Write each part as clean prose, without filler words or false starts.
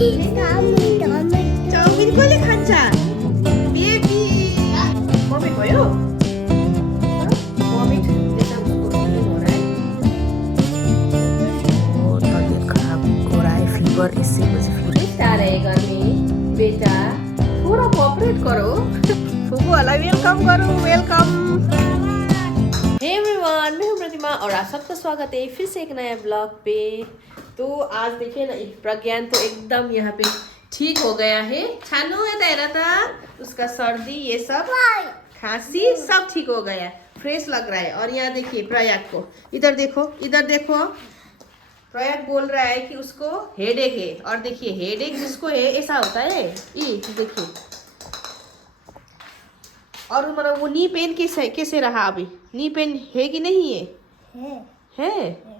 Chowmein कसले खान्छ baby mummy भयो मम्मी तबियत खराब हो रहा है फीवर इससे मुझे फीवर आ रहा है घर में बेटा थोड़ा कोऑपरेट करो फूफू वाला वेलकम करो वेलकम हे एवरीवन मैं हूं प्रतिमा और आप सबका स्वागत है फिर से एक नया ब्लॉग पे। तो आज देखिए ना प्रज्ञान तो एकदम यहाँ पे ठीक हो गया है। छानू है तेरा था उसका सर्दी ये सब खांसी सब ठीक हो गया है, फ्रेश लग रहा है। और यहाँ देखिए प्रयाग को, इधर देखो प्रयाग बोल रहा है कि उसको हेडेक है। और देखिए हेडेक जिसको है ऐसा होता है ये देखिए। और मतलब वो नी पेन कैसे रहा अभी? नी पेन है कि नहीं है?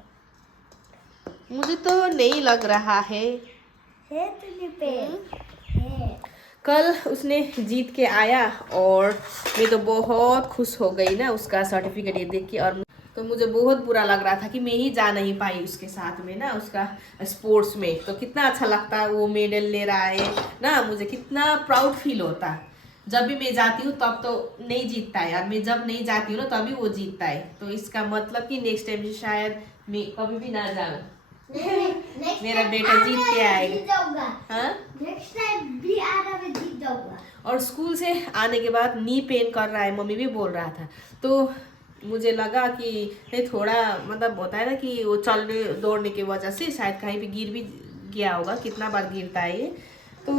मुझे तो नहीं लग रहा है कल उसने जीत के आया और मैं तो बहुत खुश हो गई ना उसका सर्टिफिकेट ये देख के। और तो मुझे बहुत बुरा लग रहा था कि मैं ही जा नहीं पाई उसके साथ में ना उसका स्पोर्ट्स में। तो कितना अच्छा लगता वो मेडल ले रहा है ना, मुझे कितना प्राउड फील होता। जब भी मैं जाती हूँ तब तो नहीं जीतता है और मैं जब नहीं जाती हूँ ना तभी वो जीतता है। तो इसका मतलब कि नेक्स्ट टाइम से शायद मैं कभी भी ना जाऊँ मेरा बेटा जीत के आएगा। हाँ नेक्स्ट टाइम भी आना मैं जीत जाऊंगा। और स्कूल से आने के बाद नी पेन कर रहा है, मम्मी भी बोल रहा था। तो मुझे लगा कि नहीं थोड़ा मतलब होता है ना कि वो चलने दौड़ने की वजह से शायद कहीं भी गिर भी गया होगा, कितना बार गिरता है ये। तो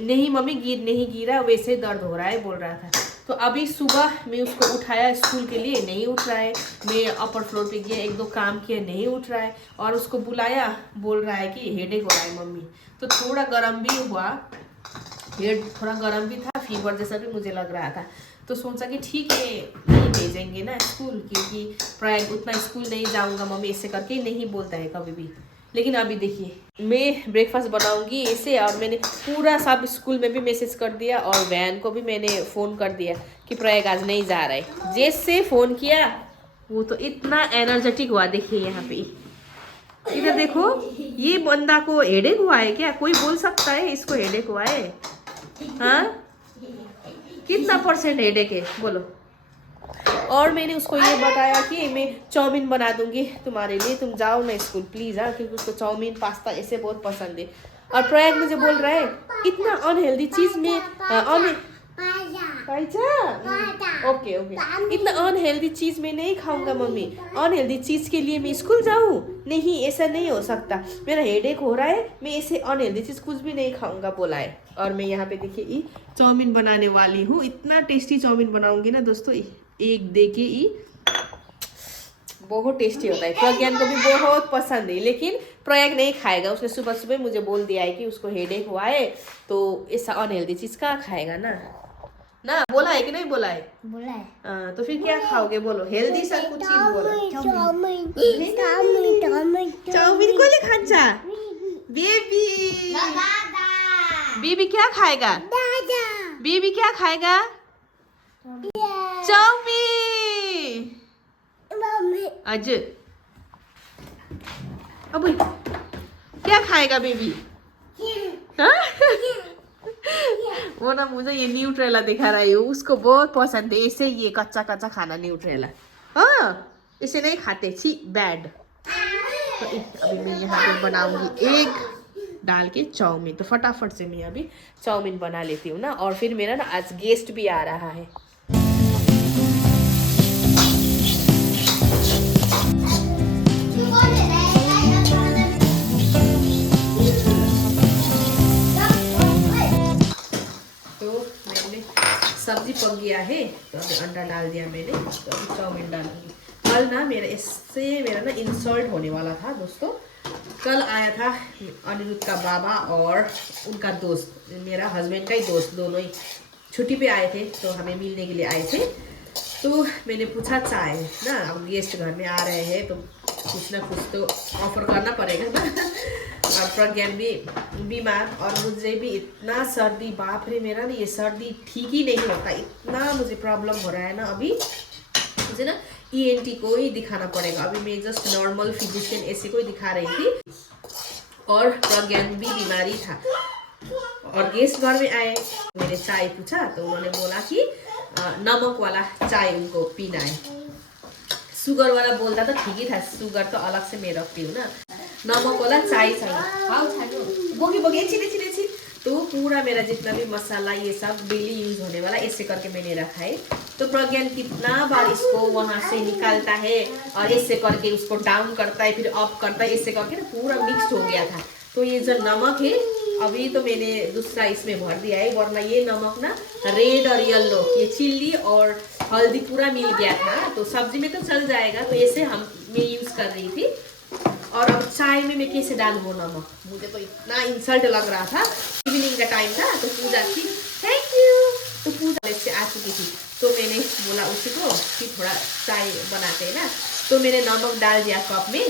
नहीं मम्मी नहीं गिरा, वैसे दर्द हो रहा है बोल रहा था। तो अभी सुबह मैं उसको उठाया स्कूल के लिए, नहीं उठ रहा है। मैं अपर फ्लोर पे गया, एक दो काम किया, नहीं उठ रहा है। और उसको बुलाया, बोल रहा है कि हेडेक हो रहा है मम्मी। तो थोड़ा गर्म भी हुआ, हेड थोड़ा गर्म भी था, फीवर जैसा भी मुझे लग रहा था। तो सोचा कि ठीक है नहीं भेजेंगे ना स्कूल, क्योंकि प्राय उतना स्कूल नहीं जाऊँगा मम्मी, ऐसे करके नहीं बोलता है कभी भी। लेकिन अभी देखिए मैं ब्रेकफास्ट बनाऊंगी ऐसे। और मैंने पूरा सब स्कूल में भी मैसेज कर दिया और वैन को भी मैंने फ़ोन कर दिया कि प्रयाग आज नहीं जा रहा है। जैसे फ़ोन किया वो तो इतना एनर्जेटिक हुआ। देखिए यहाँ पे इधर देखो, ये बंदा को हेडेक हुआ है क्या? कोई बोल सकता है इसको हेडेक हुआ है? हाँ कितना % हेडेक है बोलो? और मैंने उसको ये बताया कि मैं चाउमीन बना दूंगी तुम्हारे लिए, तुम जाओ ना स्कूल प्लीज़। हाँ क्योंकि उसको चाउमीन पास्ता ऐसे बहुत पसंद है। और प्रयाग मुझे बोल रहा है इतना अनहेल्दी चीज़ में ओके इतना अनहेल्दी चीज़ मैं नहीं खाऊंगा मम्मी। अनहेल्दी चीज़ के लिए मैं स्कूल जाऊँ? नहीं ऐसा नहीं हो सकता, मेरा हेडेक हो रहा है, मैं ऐसे अनहेल्दी चीज़ कुछ भी नहीं खाऊंगा बोला है। और मैं यहाँ पे देखिए चाउमीन बनाने वाली हूँ। इतना टेस्टी चाउमीन बनाऊंगी ना दोस्तों, एक देखे बहुत टेस्टी होता है। प्रज्ञान को भी बहुत पसंद है, लेकिन प्रयाग नहीं खाएगा। उसने सुबह सुबह मुझे बोल दिया है कि उसको हेडेक हुआ है तो ऐसा अनहेल्दी चीज कहाँ खाएगा ना बोला है कि नहीं बोला है? बोला है। तो फिर क्या खाओगे बोलो? हेल्दी सा कुछ चीज बोलो। चाउमीन को ले खांचा बेबी बेबी क्या खाएगा? बेबी क्या खाएगा? चाउमीन आज अब क्या खाएगा बेबी? वो ना मुझे ये न्यूट्रेला दिखा रहा है, उसको बहुत पसंद है ऐसे ये कच्चा कच्चा खाना न्यूट्रेला। हाँ इसे नहीं खाते, छी बैड। तो अभी मैं यहाँ पे बनाऊंगी एग डाल के चाउमीन। तो फटाफट से मैं अभी चाउमीन बना लेती हूँ ना। और फिर मेरा ना आज गेस्ट भी आ रहा है। सब्जी पक गया है तो अभी अंडा डाल दिया मैंने। तो अभी चाउमीन डालूंगी। कल ना मेरा ना इंसल्ट होने वाला था दोस्तों। कल आया था अनिरुद्ध का बाबा और उनका दोस्त, मेरा हस्बैंड का ही दोस्त, दोनों ही छुट्टी पे आए थे। तो हमें मिलने के लिए आए थे। तो मैंने पूछा चाय ना, अब गेस्ट घर में आ रहे हैं तो कुछ ना कुछ तो ऑफर करना पड़ेगा ना। और प्रज्ञान भी बीमार और मुझे भी इतना सर्दी, बाप रे मेरा ना ये सर्दी ठीक ही नहीं होता, इतना मुझे प्रॉब्लम हो रहा है ना। अभी मुझे ना ENT को ही दिखाना पड़ेगा। अभी मैं जस्ट नॉर्मल फिजिशियन ऐसे को ही दिखा रही थी। और प्रज्ञान भी बीमारी था। और गेस्ट घर में आए, मैंने चाय पूछा तो उन्होंने बोला कि नमक वाला चाय उनको पीना है। शुगर वाला बोलता तो ठीक ही था, शुगर तो अलग से मैं रखती हूँ ना। नमक वाला चाय चाहिए। बोगी बोगी अच्छी तो पूरा मेरा जितना भी मसाला ये सब डेली यूज होने वाला ऐसे करके मैंने रखा है। तो प्रज्ञान कितना बार इसको वहां से निकालता है और ऐसे करके उसको डाउन करता है, फिर अप करता है, ऐसे करके ना पूरा मिक्स हो गया था। तो ये जो नमक है अभी तो मैंने दूसरा इसमें भर दिया है, वरना ये नमक ना रेड और येलो, ये चिल्ली और हल्दी पूरा मिल गया था तो सब्जी में तो चल जाएगा। तो ऐसे मैं यूज कर रही थी। और अब चाय में मैं कैसे डालूँ वो नमक, मुझे तो इतना इंसल्ट लग रहा था। इवनिंग का टाइम था तो पूजा थी, थैंक यू, तो पूजा से आ चुकी थी। तो मैंने बोला उसको कि थोड़ा चाय बनाते हैं ना, तो मैंने नमक डाल दिया कप में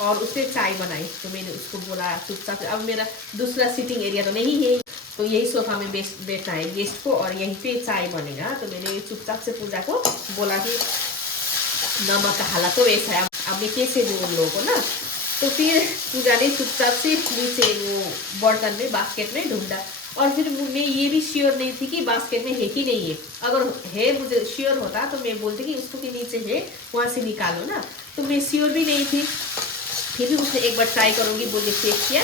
और उससे चाय बनाई। तो मैंने उसको बोला चुपचाप से, अब मेरा दूसरा सिटिंग एरिया तो नहीं है, तो यही सोफा में बैठना है गेस्ट को और यहीं पे चाय बनेगा। तो मैंने चुपचाप से पूजा को बोला कि नमक का हालत तो वैसा है, अब मैं कैसे दूँ उन लोगों को ना। तो फिर पूजा ने चुपचाप से नीचे वो बर्तन में बास्केट में ढूंढा। और फिर मैं ये भी श्योर नहीं थी कि बास्केट में है कि नहीं है। अगर है मुझे श्योर होता तो मैं बोलती कि उसको के नीचे है वहाँ से निकालो ना, तो मैं श्योर भी नहीं थी। फिर भी उसने एक बार ट्राई करूँगी बोले चेक किया,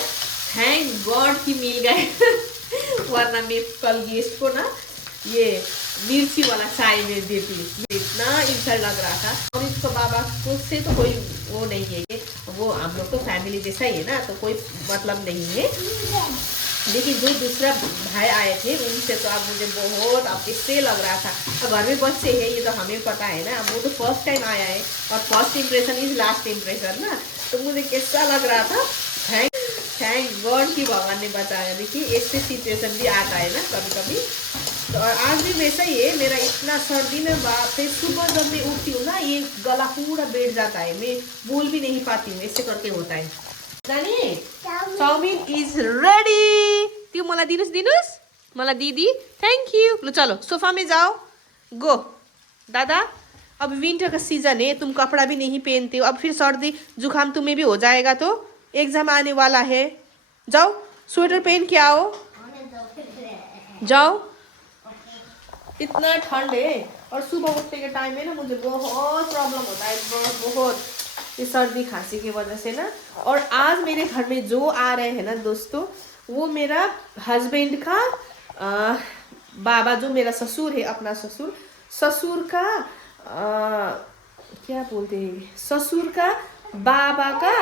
थैंक गॉड कि मिल गए वरना मैं कल गेस्ट को ना ये मिर्ची वाला चाय में देती। इतना इंसल्ट लग रहा था। और इसको बाबा को से तो कोई वो नहीं है कि वो हम लोग तो फैमिली जैसा ही है ना, तो कोई मतलब नहीं है। लेकिन जो दूसरा भाई आए थे उनसे तो अब मुझे बहुत अब इससे लग रहा था। अब घर में बच्चे हैं ये तो हमें पता है ना, वो तो फर्स्ट टाइम आया है और first impression is last impression ना। तो मुझे कैसा लग रहा था। थैंक गॉड कि भगवान ने बचाया। देखिए ऐसे सिचुएशन भी आता है ना कभी कभी। तो आज भी वैसा ही है, मेरा इतना सर्दी में बाप रे, सुबह जब मैं उठती हूँ ना ये गला पूरा बैठ जाता है, मैं बोल भी नहीं पाती हूँ, ऐसे करके होता है। जाने चाउमिन इज रेडी। त्यो मलाई दिनुस् मलाई दीदी थैंक यू। लो चलो सोफा में जाओ, गो दादा। अब विंटर का सीजन है, तुम कपड़ा भी नहीं पहनते हो, अब फिर सर्दी जुकाम तुम्हें भी हो जाएगा। तो एग्जाम आने वाला है, जाओ स्वेटर पहन के आओ, जाओ। इतना ठंड है और सुबह उठने के टाइम में ना मुझे बहुत प्रॉब्लम होता है, बहुत ये सर्दी खांसी की वजह से ना। और आज मेरे घर में जो आ रहे हैं ना दोस्तों, वो मेरा हस्बैंड का बाबा, जो मेरा ससुर है, अपना ससुर का क्या बोलते हैं, ससुर का बाबा का,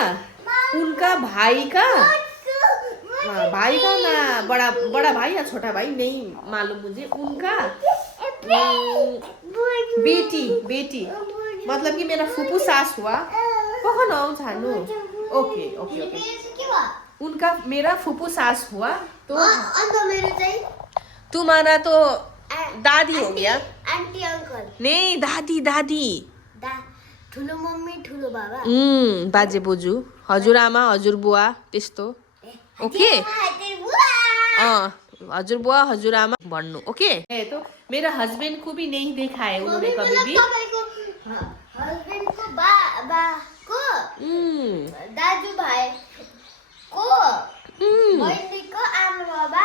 उनका भाई का, भाई का ना बड़ा भाई या छोटा भाई नहीं मालूम मुझे, उनका बेटी मतलब कि मेरा फुपू सास हुआ। कौन हो छानू? ओके ओके ओके, उनका मेरा फुपू सास हुआ। तो तुम्हारा तो दादी हो गया, आंटी अंकल नहीं दादी ठुलो मम्मी ठुलो बाबा, बाजे बोजू, हजुरआमा हजुरबुवा त्यस्तो। ओके हजुरबुवा हजुरआमा भन्नु। ओके तो मेरा हस्बैंड को भी नहीं देखा है उन्होंने कभी भी। हस्बैंड को बाबा को दाजू भाई को बहनी को आमा बाबा।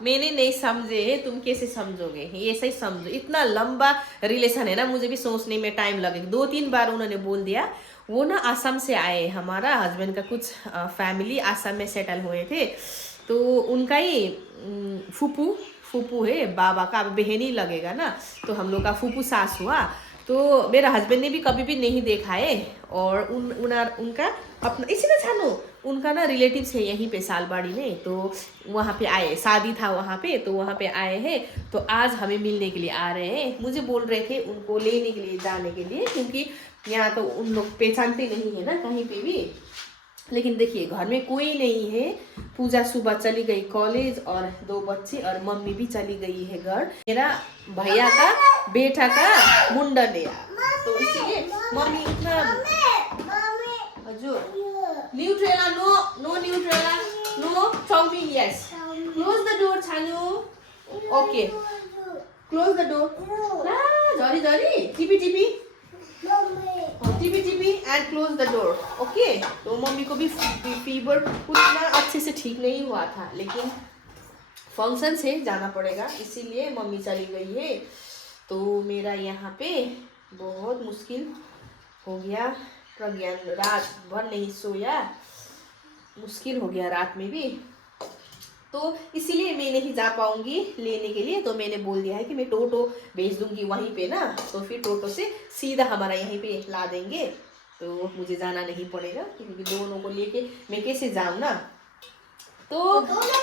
मैंने नहीं समझे है, तुम कैसे समझोगे, ऐसा ही समझो। इतना लंबा रिलेशन है ना, मुझे भी सोचने में टाइम लगेगा। 2-3 बार उन्होंने बोल दिया। वो ना असम से आए, हमारा हस्बैंड का कुछ फैमिली असम में सेटल हुए थे, तो उनका ही फूफू है बाबा का, अब बहन ही लगेगा ना, तो हम लोग का फूफू सास हुआ। तो मेरा हस्बैंड ने भी कभी भी नहीं देखा है। और उनका अपना इसी ना छानो, उनका ना रिलेटिव्स है यहीं पे सालबाड़ी में, तो वहाँ पे आए, शादी था वहाँ पे, तो वहाँ पे आए हैं। तो आज हमें मिलने के लिए आ रहे हैं। मुझे बोल रहे थे उनको लेने के लिए, जाने के लिए, क्योंकि यहाँ तो उन लोग पहचानते नहीं है ना कहीं पे भी। लेकिन देखिए घर में कोई नहीं है। पूजा सुबह चली गई कॉलेज और 2 बच्चे, और मम्मी भी चली गई है घर। मेरा भैया का बेटा का मुंडन है, तो इसीलिए मम्मी इतना हजुर Nutrela no Nutrela no chowmein yes close the door छानु। Okay close the door. झरी टिपी टीपी टीपी and close the door, okay. तो मम्मी को भी फीवर उतना अच्छे से ठीक नहीं हुआ था, लेकिन फंक्शन से जाना पड़ेगा इसीलिए मम्मी चली गई है। तो मेरा यहाँ पे बहुत मुश्किल हो गया। प्रज्ञान रात भर नहीं सोया, मुश्किल हो गया रात में भी, तो इसीलिए मैं नहीं जा पाऊंगी लेने के लिए। तो मैंने बोल दिया है कि मैं टोटो भेज दूंगी वहीं पे ना, तो फिर टोटो से सीधा हमारा यहीं पे ला देंगे, तो मुझे जाना नहीं पड़ेगा, क्योंकि दोनों को लेके मैं कैसे जाऊँ ना। तो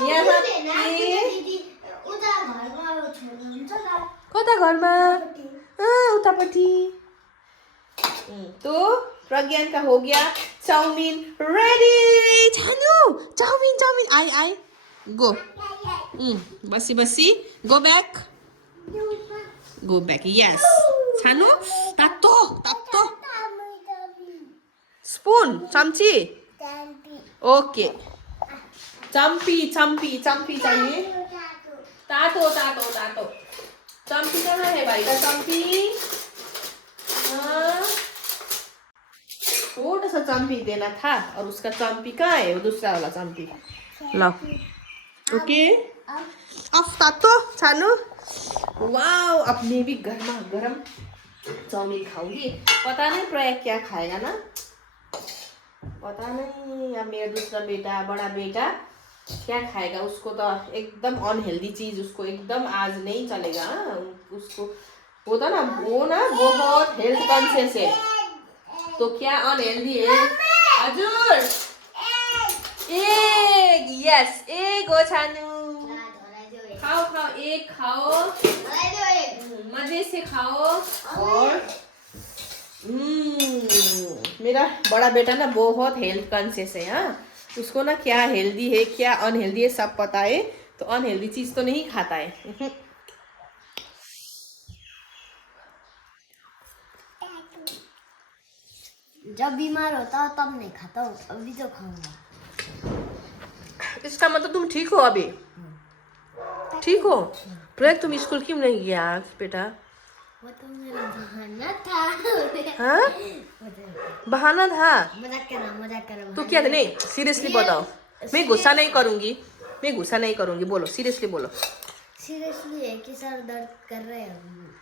यहाँ पे कता घरमा उतापट्टि। तो प्रज्ञान का हो गया चाउमीन रेडी। छानु चाउमीन चाउमीन आई आई गो। बसी बसी गो बैक यस। छानु तातो तातो स्पून चम्ची ओके। चम्पी चम्पी चम्पी चाहिए, तातो तातो तातो। चम्पी कहाँ है भाई का चम्पी? छोटा सा चम्पी देना था, और उसका चम्पी कहाँ है? वो दूसरा वाला चम्पी लो, ओके। अब तातो छानु। वाओ, अब मैं भी गर्मा गर्म चाउमीन खाऊंगी। पता नहीं प्रयाग क्या खाएगा ना, पता नहीं। अब मेरा दूसरा बेटा, बड़ा बेटा क्या खाएगा, उसको तो एकदम अनहेल्दी चीज उसको एकदम आज नहीं चलेगा। उसको होता ना, वो ना बहुत हेल्थ कॉन्शियस है, तो क्या अनहेल्दी है? हजुर एग, यस एग हो छानु। खाओ खाओ एग खाओ, मजे से खाओ। और मेरा बड़ा बेटा ना बहुत हेल्थ कॉन्शियस है। हाँ, उसको ना क्या हेल्दी है क्या अनहेल्दी है सब पता है, तो अनहेल्दी चीज तो नहीं खाता है। जब बीमार होता हो तब नहीं खाता हूँ, अभी तो खाऊंगा। इसका मतलब तुम ठीक हो अभी? ठीक हो? प्रयाग तुम स्कूल क्यों नहीं गया आज बेटा? वो तो मेरा बहाना था। हाँ, बहाना था? मजाक कर रहा। तो क्या था? नहीं सीरियसली बताओ। मैं गुस्सा नहीं करूंगी, मैं गुस्सा नहीं करूंगी, बोलो सीरियसली बोलो। सीरियसली है कि सर दर्द कर रहे हैं।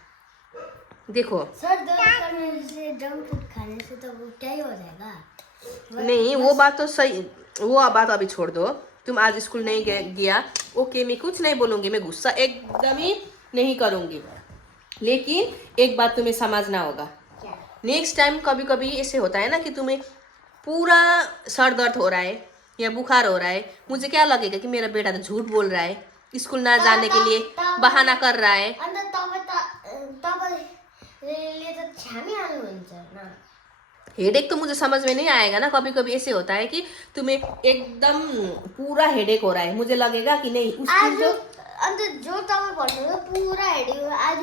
देखो सर दर्द करने से जंक फूड खाने से तो वो क्या ही हो जाएगा। नहीं, वो बात तो सही, वो बात अभी छोड़ दो। तुम आज स्कूल नहीं गया, ओके, मैं कुछ नहीं बोलूंगी, मैं गुस्सा एकदम ही नहीं करूंगी, लेकिन एक बात तुम्हें समझना होगा। नेक्स्ट टाइम कभी कभी ऐसे होता है ना कि तुम्हें पूरा सर दर्द हो रहा है या बुखार हो रहा है, मुझे क्या लगेगा कि मेरा बेटा तो झूठ बोल रहा है, स्कूल ना जाने के लिए बहाना कर रहा है। हेडेक तो मुझे समझ में नहीं आएगा ना। कभी कभी ऐसे होता है कि तुम्हें एकदम पूरा हेडेक हो रहा है, मुझे लगेगा कि नहीं उस दिन जो पूरा हेडेक, आज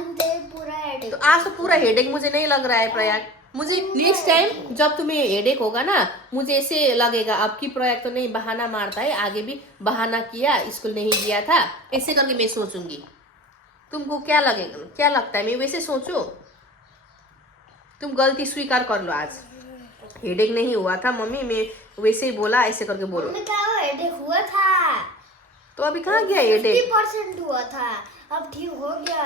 पूरा हेडेक, तो आज तो पूरा हेडेक मुझे नहीं लग रहा है प्रयाग। मुझे नेक्स्ट टाइम जब तुम्हें हेडेक होगा ना, मुझे ऐसे लगेगा अब की प्रयाग तो नहीं बहाना मारता है, आगे भी बहाना किया, स्कूल नहीं गया था, ऐसे करके मैं सोचूंगी। तुमको क्या लगेगा, क्या लगता है मैं वैसे सोचूं? तुम गलती स्वीकार कर लो, आज हेडेक नहीं हुआ था मम्मी, मैं वैसे ही बोला, ऐसे करके बोलो। हेडेक हुआ था तो अभी कहाँ गया हेडेक? 50% हुआ था, अब ठीक हो गया।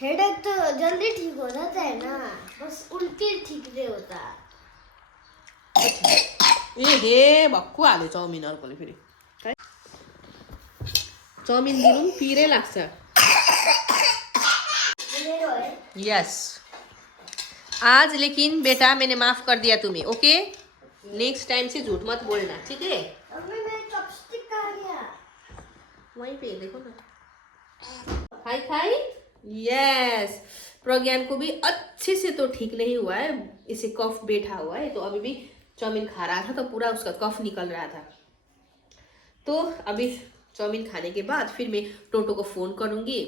हेडेक तो जल्दी ठीक हो जाता है ना, बस उल्टी ठीक नहीं होता। ए हे भक्कु हाल्यो चाउमिनहरुकोले फेरि चाउमिन दिनु पिरै लाग्छ। यस, आज लेकिन बेटा मैंने माफ कर दिया तुम्हें, ओके? नेक्स्ट टाइम से झूठ मत बोलना, ठीक है? वहीं पे देखो ना, खाई खाई। यस, प्रज्ञान को भी अच्छे से तो ठीक नहीं हुआ है, इसे कफ बैठा हुआ है, तो अभी भी चाउमीन खा रहा था तो पूरा उसका कफ निकल रहा था। तो अभी चाउमीन खाने के बाद फिर मैं टोटो को फ़ोन करूँगी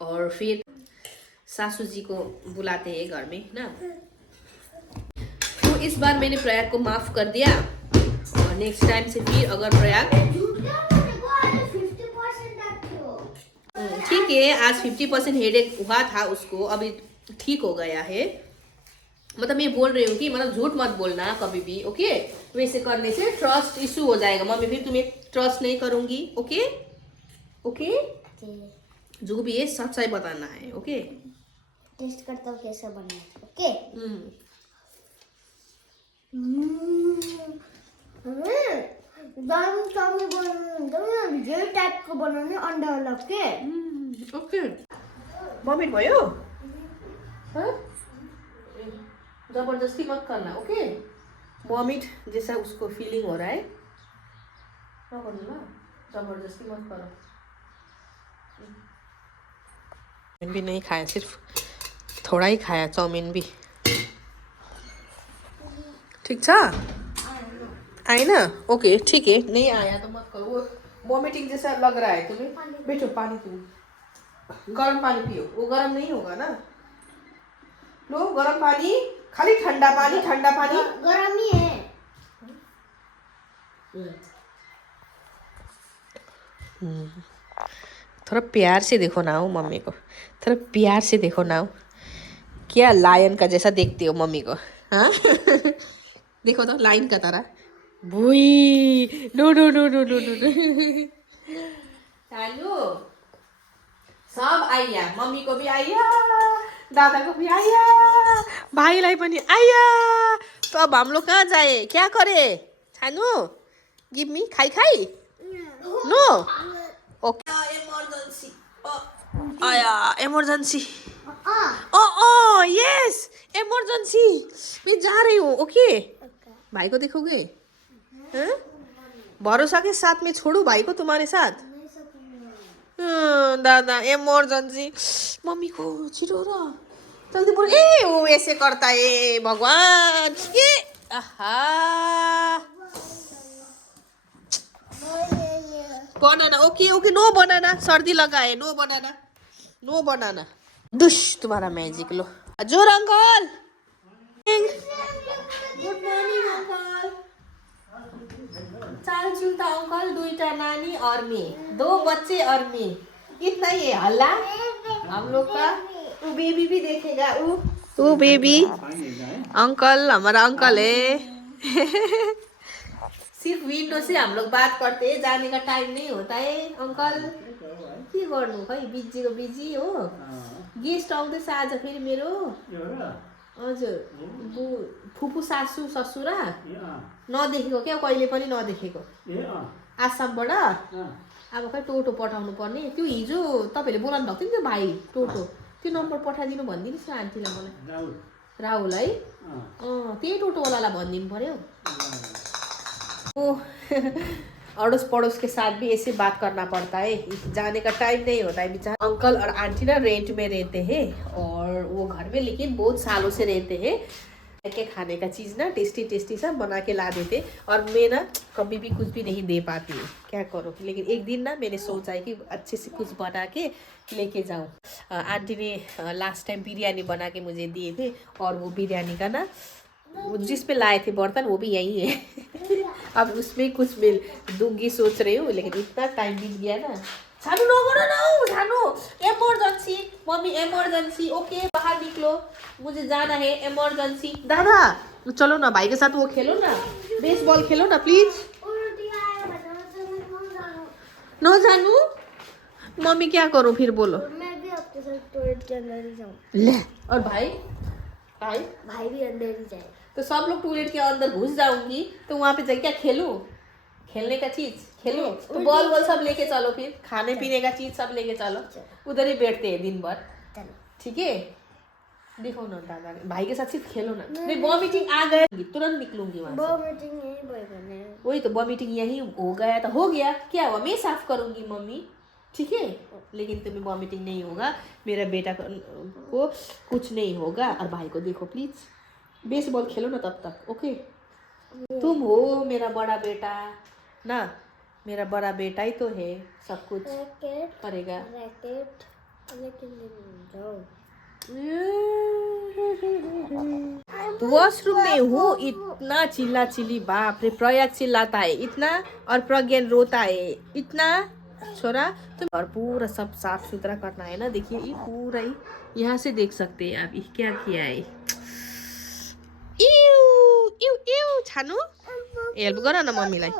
और फिर सासू जी को बुलाते हैं घर में ना। तो इस बार मैंने प्रयाग को माफ़ कर दिया, और नेक्स्ट टाइम से फिर अगर प्रयाग ठीक है, आज 50% हेडेक हुआ था उसको, अभी ठीक हो गया है। मतलब मैं बोल रही हूँ कि मतलब झूठ मत बोलना कभी भी, ओके। वैसे करने से ट्रस्ट इशू हो जाएगा मम्मी, फिर तुम्हें ट्रस्ट नहीं करूंगी, ओके ओके। जो भी है सच्चाई बताना है, ओके। टेस्ट करता हूँ कैसा बना है, ओके। दाल चावल बनाने ये टाइप को बनाने अंडा वाला, ओके। ओके वॉमिट भयो? हाँ? जबरदस्ती मत करना, ओके। वॉमिट जैसा उसको फीलिंग हो रहा है ना, करना ना, जबरदस्ती मत करो। चाउमीन भी नहीं खाया, सिर्फ थोड़ा ही खाया चाउमीन भी। ठीक था? आए ना? ओके ठीक है, नहीं आया तो मत करो। वो वॉमिटिंग जैसा लग रहा है तुम्हें, बैठो पानी पियो, गर्म पानी पियो, वो गर्म नहीं होगा ना। लो गर्म पानी, खाली ठंडा पानी, ठंडा पानी। गरम ही है। थोड़ा प्यार से देखो ना हो मम्मी को, थोड़ा प्यार से देखो ना हो। क्या लायन का जैसा देखते हो मम्मी को, हाँ? देखो तो लाइन का तरह। बुई no no no no no no no. चालू सब आइया, मम्मी को भी आइया, दादा को भी आइया, भाईलाई पनि आइया। तो अब हम लोग कहाँ जाए, क्या करे? छानू गिव मी, खाई खाई नो। ओके इमरजेंसी, आया इमरजेंसी। ओ ओ यस इमरजेंसी, मैं जा रही हूँ, ओके। भाई को देखोगे? हाँ? भरोसा के साथ में छोड़ू भाई को तुम्हारे साथ? दादा इमरजेंसी, मम्मी को छिटो र, जल्दी बोल। ए वो ऐसे करता है भगवान, ये आहा। बनाना, ओके ओके, नो बनाना, सर्दी लगा है, नो बनाना, नो बनाना। दुश तुम्हारा मैजिक, लो जोर अंकल। Good morning uncle. चाल चुलता अंकल, दुईटा नानी और मैं, 2 बच्चे और मैं, इतना ही है हल्ला हम लोग का। वो बेबी भी देखेगा, वो बेबी अंकल, हमारा अंकल है। सिर्फ विंडो से हम लोग बात करते हैं, जाने का टाइम नहीं होता है अंकल। के गर्नु खै, बिजीको बिजी हो। गेस्ट आउँदैछ आज फेरि मेरो, हजुर। फुपू सासू ससुरा नदेखेको क्या, कहिले पनि नदेखेको, आसामबाट। अब खै टोटो पठाउनु पर्ने, त्यो हिजो तपाईँहरूले बोलाउनु भएको थियो नि त्यो भाइ टोटो, त्यो नम्बर पठाइदिनु भनिदिनुहोस् न आन्टीलाई, मलाई राहुल है। त्यही टोटोवालालाई भनिदिनु पर्यो। वो अड़ोस पड़ोस के साथ भी ऐसे बात करना पड़ता है, जाने का टाइम नहीं होता है बेचारा। अंकल और आंटी ना रेंट में रहते हैं और वो घर में लेकिन बहुत सालों से रहते हैं। के खाने का चीज़ ना टेस्टी टेस्टी सा बना के ला देते, और मैं ना कभी भी कुछ भी नहीं दे पाती हूँ, क्या करूँ। लेकिन एक दिन ना मैंने सोचा है कि अच्छे से कुछ बना के लेके जाऊँ। आंटी ने लास्ट टाइम बिरयानी बना के मुझे दिए थे, और वो बिरयानी का ना जिस पे लाए थे बर्तन वो भी यही है। अब उसमें कुछ मैं दूंगी सोच रही हूँ, लेकिन इतना टाइम बीत गया ना। छानू नो करो ना, छानू इमरजेंसी, मम्मी इमरजेंसी, ओके बाहर निकलो, मुझे जाना है इमरजेंसी। दादा चलो ना भाई के साथ वो खेलो ना, बेसबॉल खेलो ना प्लीज। नो जानू, मम्मी क्या करूँ फिर बोलो। मैं भी आपके साथ टॉयलेट के अंदर ही जाऊँ। ले और भाई भाई भाई भी अंदर ही जाए, तो सब लोग टॉयलेट के अंदर घुस जाऊंगी, तो वहाँ पे जाके क्या खेलूं, खेलने का चीज खेलो, तो बॉल बॉल सब लेके चलो, फिर खाने पीने का चीज सब लेके चलो, उधर ही बैठते हैं दिन भर, ठीक है। देखो ना दादा भाई के साथ सिर्फ खेलो ना। नहीं वॉमिटिंग आ गया तुरंत निकलूंगी वहाँ से। वही तो वॉमिटिंग यही हो गया तो हो गया, क्या हुआ, मैं साफ करूंगी मम्मी, ठीक है। लेकिन तुम्हें वॉमिटिंग नहीं होगा, मेरा बेटा को कुछ नहीं होगा। और भाई को देखो प्लीज, बेसबॉल खेलो ना तब तक, ओके। तुम हो मेरा बड़ा बेटा ना, मेरा बड़ा बेटा ही तो है, सब कुछ करेगा। वॉशरूम में हूँ, इतना चिल्ला चिल्ली, बाप रे। प्रयाग चिल्लाता है इतना और प्रज्ञान रोता है इतना। छोरा तुम और पूरा सब साफ सुथरा करना है ना, देखिए ये पूरा ही यहाँ से देख सकते हैं आप ये क्या किया है। इउ इउ इउ छानु हेल्प गर न मम्मीलाई।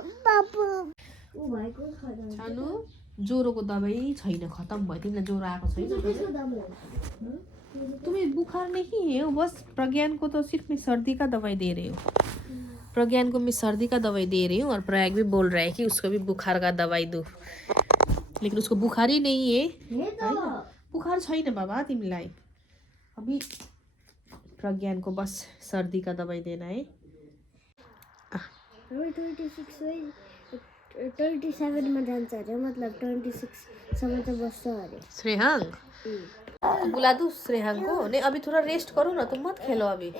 छानु ज्वरोको दबाई छैन, खत्म भयो। तिमीलाई ज्वरो आएको छैन? तुम्हें बुखार नहीं है हो, बस प्रज्ञान को तो सिर्फ मैं सर्दी का दवाई दे रही हूँ। प्रज्ञान को मैं सर्दी का दवाई दे रही हूँ और प्रयाग भी बोल रहा है कि उसको भी बुखार का दवाई दो, लेकिन उसको बुखार ही नहीं है। बुखार छैन बाबा तिमीलाई। अभी प्रज्ञान को बस सर्दी का दवाई देना है। 27 में जान्छ अरे, मतलब 26 सम्म त बस्छ अरे। श्रेयांक बुला दूँ श्रेयांक को? नहीं अभी थोड़ा रेस्ट करो ना, तुम मत खेलो अभी,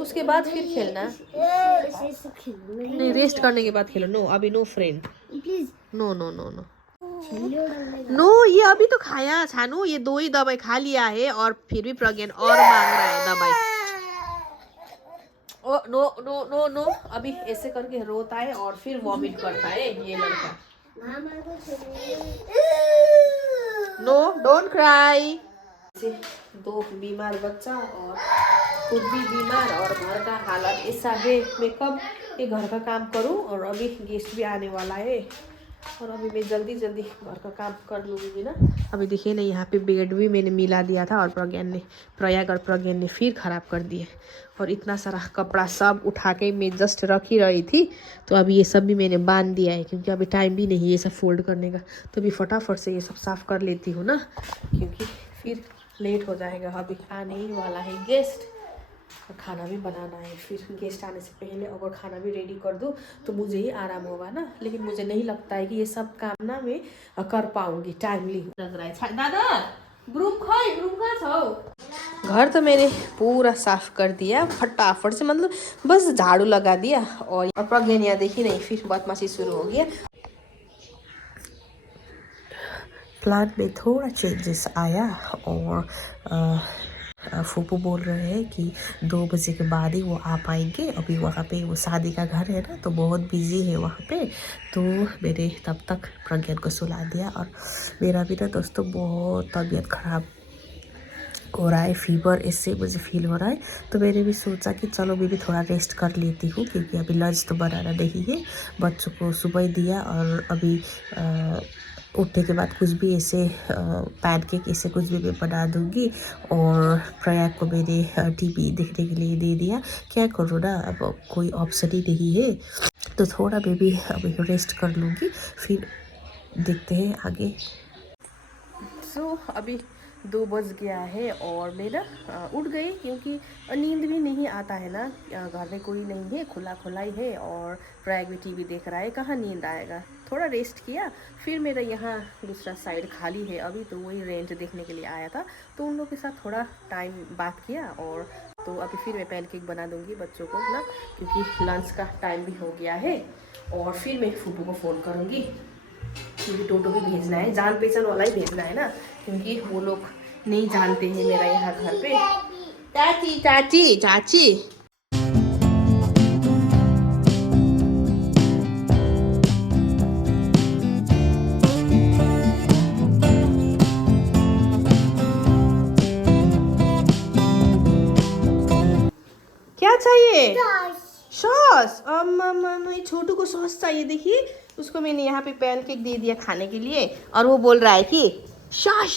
उसके बाद फिर खेलना। नहीं रेस्ट करने के बाद खेलो। नो अभी no friend, please no no no no no. ये अभी तो खाया छानू, ये 2 ही दवाई खा लिया है और फिर भी प्रज्ञान और मांग रहा है दवाई। Oh no no no no, अभी ऐसे करके रोता है और फिर वॉमिट करता है ये लड़का। No don't cry. 2 बीमार बच्चा और खुद भी बीमार और घर का हालत ऐसा है, मैं कब ये घर का काम करूं? और अभी गेस्ट भी आने वाला है और अभी मैं जल्दी जल्दी घर का काम कर लूँगी ना। अभी देखिए ना यहाँ पे बेड भी मैंने मिला दिया था और प्रयाग और प्रज्ञान ने फिर ख़राब कर दिए। और इतना सारा कपड़ा सब उठा के मैं जस्ट रख ही रही थी, तो अभी ये सब भी मैंने बांध दिया है क्योंकि अभी टाइम भी नहीं है ये सब फोल्ड करने का। तो अभी फटाफट से ये सब साफ़ कर लेती हूँ ना, क्योंकि फिर लेट हो जाएगा। अभी आने ही वाला है गेस्ट और खाना भी बनाना है। फिर गेस्ट आने से पहले अगर खाना भी रेडी कर दूँ तो मुझे ही आराम होगा ना, लेकिन मुझे नहीं लगता है कि ये सब काम ना मैं कर पाऊँगी टाइमली। लग रहा है दादा ब्रूम कहाँ छ? घर तो मैंने पूरा साफ कर दिया फटाफट से, मतलब बस झाड़ू लगा दिया। और प्रज्ञान यहाँ देखी नहीं, फिर बदमाशी शुरू हो गया। प्लान में थोड़ा चेंजेस आया और फूफू बोल रहे हैं कि 2 बजे के बाद ही वो आ पाएंगे। अभी वहाँ पे वो शादी का घर है ना, तो बहुत बिजी है वहाँ पे। तो मैंने तब तक प्रज्ञान को सुला दिया और मेरा भी ना दोस्तों बहुत तबीयत ख़राब हो रहा है, फीवर इससे मुझे फील हो रहा है। तो मैंने भी सोचा कि चलो मैं भी थोड़ा रेस्ट कर लेती हूँ, क्योंकि अभी लंच तो बनाना नहीं है, बच्चों को सुबह ही दिया। और अभी उठने के बाद कुछ भी ऐसे पैनकेक ऐसे कुछ भी मैं बना दूँगी। और प्रयाग को मैंने टीवी देखने के लिए दे दिया। क्या करूँ ना, अब कोई ऑप्शन ही नहीं है। तो थोड़ा मैं भी अभी रेस्ट कर लूँगी, फिर देखते हैं आगे। अभी 2 बज गया है और मैं ना उठ गई, क्योंकि नींद भी नहीं आता है ना, घर में कोई नहीं है, खुला खुला ही है और प्रयाग भी टीवी देख रहा है, कहाँ नींद आएगा। थोड़ा रेस्ट किया, फिर मेरा यहाँ दूसरा साइड खाली है अभी, तो वही रेंट देखने के लिए आया था, तो उन लोगों के साथ थोड़ा टाइम बात किया। और तो अभी फिर मैं पैनकेक बना दूँगी बच्चों को ना, क्योंकि लंच का टाइम भी हो गया है। और फिर मैं फूफू को फ़ोन करूँगी, क्योंकि टोटो भी भेजना है, जान पहचान वाला ही भेजना है ना, क्योंकि वो लोग नहीं जानते हैं मेरा यहाँ घर पे। चाची चाची चाची क्या चाहिए? सॉस। छोटू को सॉस चाहिए। देखिए उसको मैंने यहाँ पे पैनकेक दे दिया खाने के लिए, और वो बोल रहा है कि सॉस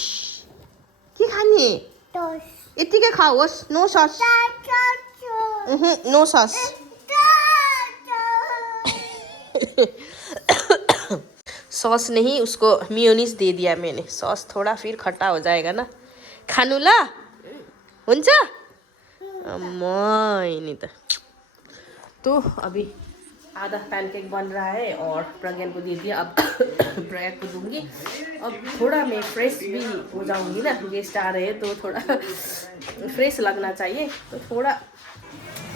के खाने इतनी के खाओ, no sauce, no sauce. Sauce नहीं, उसको मेयोनीज दे दिया मैंने। सॉस थोड़ा फिर खट्टा हो जाएगा ना, खानु ला हुन्छ नहीं तो अभी आधा पैनकेक बन रहा है और प्रज्ञान को दे दिया। अब प्रयाग को दूंगी। अब थोड़ा मैं फ्रेश भी हो जाऊंगी ना, गेस्ट आ रहे हैं तो थोड़ा फ्रेश लगना चाहिए, तो थोड़ा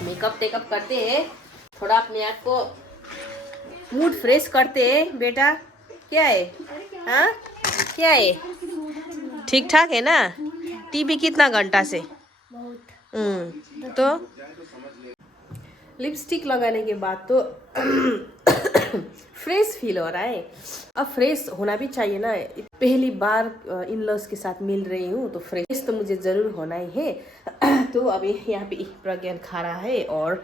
मेकअप टेकअप करते हैं, थोड़ा अपने आप को मूड फ्रेश करते हैं। बेटा क्या है, हाँ क्या है, ठीक ठाक है ना? टीवी कितना घंटा से? तो लिपस्टिक लगाने के बाद तो फ्रेश फील हो रहा है। अब फ्रेश होना भी चाहिए ना, पहली बार इन लॉज के साथ मिल रही हूँ तो फ्रेश तो मुझे ज़रूर होना ही है। तो अभी यहाँ पे प्रज्ञान खा रहा है और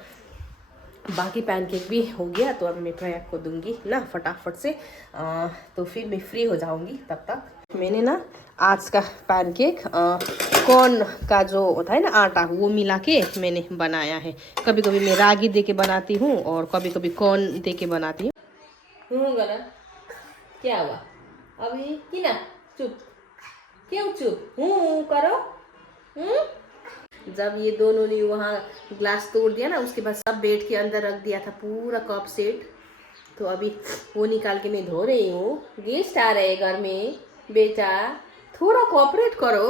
बाकी पैनकेक भी हो गया, तो अभी मैं प्रयाग को दूंगी ना फटाफट से, तो फिर मैं फ्री हो जाऊंगी तब तक। मैंने ना आज का पैनकेक कॉर्न का जो होता है ना आटा, वो मिला के मैंने बनाया है। कभी कभी मैं रागी दे के बनाती हूँ और कभी कभी कॉर्न दे के बनाती हूँ। क्या हुआ अभी कि ना, चुप क्यों चुप हूँ करो। जब ये दोनों ने वहाँ ग्लास तोड़ दिया ना, उसके बाद सब बेड के अंदर रख दिया था पूरा कप सेट, तो अभी वो निकाल के मैं धो रही हूँ। गेस्ट आ रहे घर में, बेटा थोड़ा कोऑपरेट करो।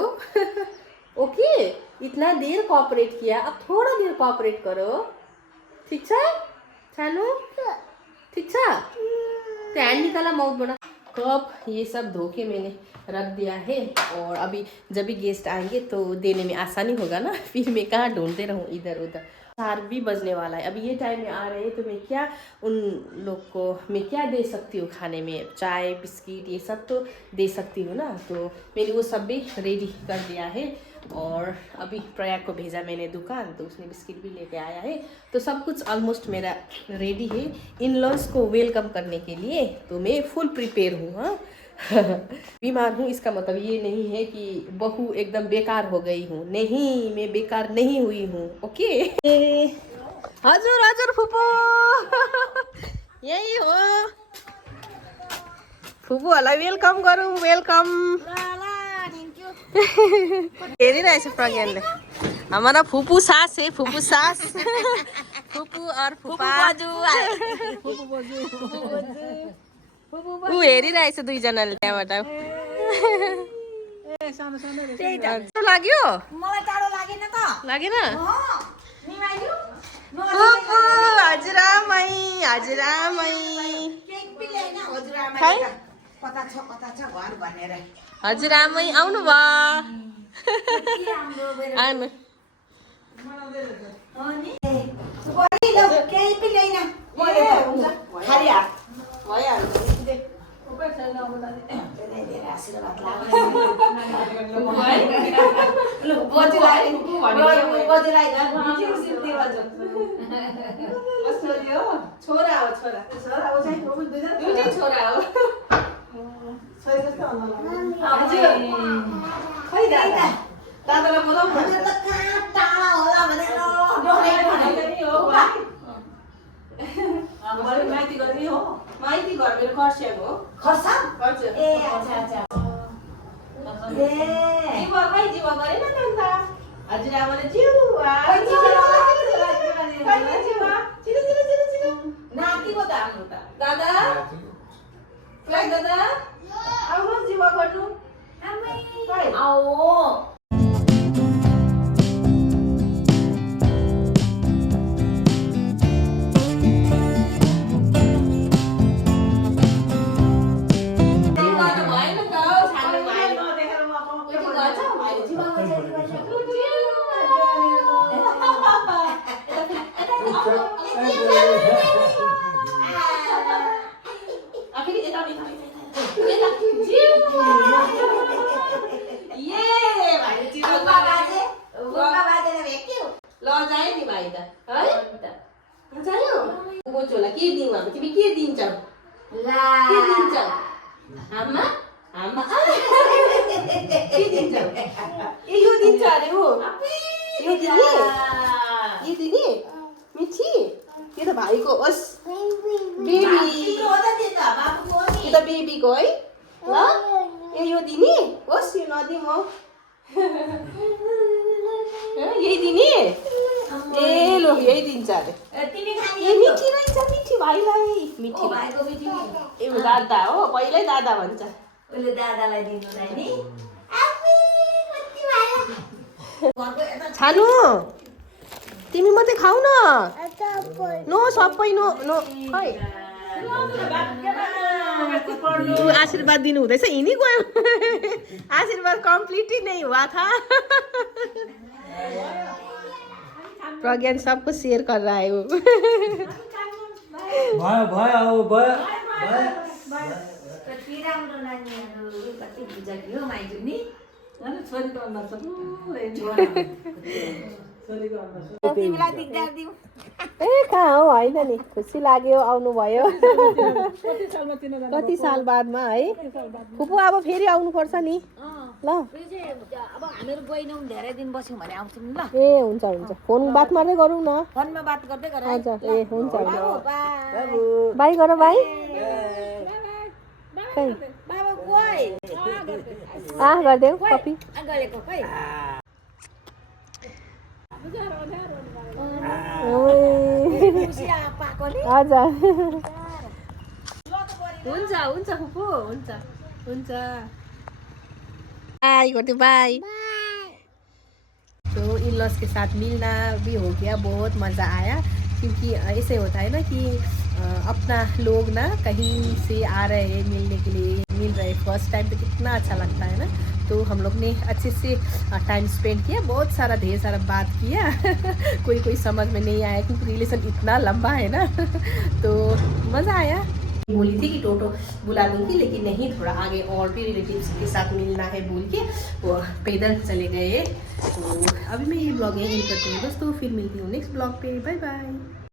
ओके, इतना देर कोऑपरेट किया, अब थोड़ा देर कोऑपरेट करो, ठीक है छानू, ठीक है। हैंड निकाला माउथ बना। कप ये सब धो के मैंने रख दिया है, और अभी जब भी गेस्ट आएंगे तो देने में आसानी होगा ना, फिर मैं कहाँ ढूंढते रहूँ इधर उधर। 4 भी बजने वाला है, अभी ये टाइम में आ रहे हैं तो मैं क्या उन लोग को मैं क्या दे सकती हूँ खाने में, चाय बिस्किट ये सब तो दे सकती हूँ ना। तो मैंने वो सब भी रेडी कर दिया है, और अभी प्रयाग को भेजा मैंने दुकान, तो उसने बिस्किट भी लेके आया है। तो सब कुछ ऑलमोस्ट मेरा रेडी है इन लॉज को वेलकम करने के लिए, तो मैं फुल प्रिपेयर हूँ। हाँ बीमार हूँ इसका मतलब ये नहीं है कि बहू एकदम बेकार हो गई हूँ, नहीं, मैं बेकार नहीं हुई हूँ। ओके हजुर हजुर फुपू यही हो, फुपूहरूलाई वेलकम गरौँ, वेलकम। हेरिरहेछ प्रज्ञानले, हमारा फुपू सास है, फुपू सास। फुपू और फुपा ऊ हेरिरहेछ दुईजनाले त्यहाँबाट। लाग्यो मलाई टाढो लागेन त लागेन। निमाइलो हजुरआमै हजुरआमै केक पनि ल्याएन हजुरआमा खै कता छ घर भनेर हजुरआमै आउनु भयो। आउनु केही पनि ल्याएन खाली हात भइहाल्छ। आशीर्वाद छोरा हो, छोरा दुईटै छोरा हो। खै दादालाई बोलाउनु टाढा होला भनेर माइती गर्ने हो, माइती घर मेरो खर्स्याङ हो। खर्साङ ए अच्छा अच्छा ए जीवा खै जीवा गरेन त अन्त हजुरआमाले जिउवा नातिको त हाम्रो त दादा फ्ल्याग दादा आउनुहोस् जीवा गर्नु। आओ के दिउँ अब, तिमी के दिन्छौ, के दिन्छौ आमा आमा के दिन्छौ, ए यो दिन्छ अरे हो, यो दिने, यो दिने मिठी, यो त भाइको होस्, बेबी यो त बेबीको है ल, यो दिने होस्, यो नदिउँ हौ। यही दिने ए लो यही दिन्छ अरे, ए मिठी रहेछ, मिठी भाइलाई, मिठी भाइको मिठी ए दादा हो, पहिल्यै दादा भन्छ। उसले दादालाई दिनु नि छानु तिमी मात्रै खाऊ न, नो सबै नो नो खै आशीर्वाद दिनु हुँदैछ, हिँडी गयो। आशीर्वाद कम्प्लिट ही नहीं हुआ था। प्रज्ञान सबको शेयर कर रहा है वो। भयो भयो अब भयो कति राम्रो नानीहरू कति बुझकी हो माइजू नि छोरीको अनुहार छ तिमीलाई दिगदार दिउँ ए कहाँ हो होइन नि खुसी लाग्यो आउनुभयो कति साल बादमा है फुपू अब फेरि आउनुपर्छ नि ल अब हामीहरू गएनौँ धेरै दिन बस्यौँ भने आउँछौँ नि ल ए हुन्छ हुन्छ फोन बात मार्दै गरौँ न फोनमा बात गर्दै गर हजुर ए हुन्छ हुन्छ बाबा बाई गर बाई खै गए गरिदेऊ कपी गलेको खै खुसी पाएको नि हजुर हुन्छ हुन्छ फुपू हुन्छ हुन्छ बाई गर्दै बाई तो इन लॉज के साथ मिलना भी हो गया बहुत मज़ा आया क्योंकि ऐसे होता है ना कि अपना लोग ना कहीं से आ रहे हैं मिलने के लिए मिल रहे फर्स्ट टाइम तो कितना अच्छा लगता है ना तो हम लोग ने अच्छे से टाइम स्पेंड किया बहुत सारा ढेर सारा बात किया कोई समझ में नहीं आया क्योंकि रिलेशन इतना लंबा है ना तो मज़ा आया बोली थी कि टोटो बुला दूंगी लेकिन नहीं थोड़ा आगे और भी रिलेटिव्स के साथ मिलना है बोल के वो पैदल चले गए तो अभी मैं ये ब्लॉग यहीं करती हूँ दोस्तों फिर मिलती हूँ नेक्स्ट ब्लॉग पे बाय बाय।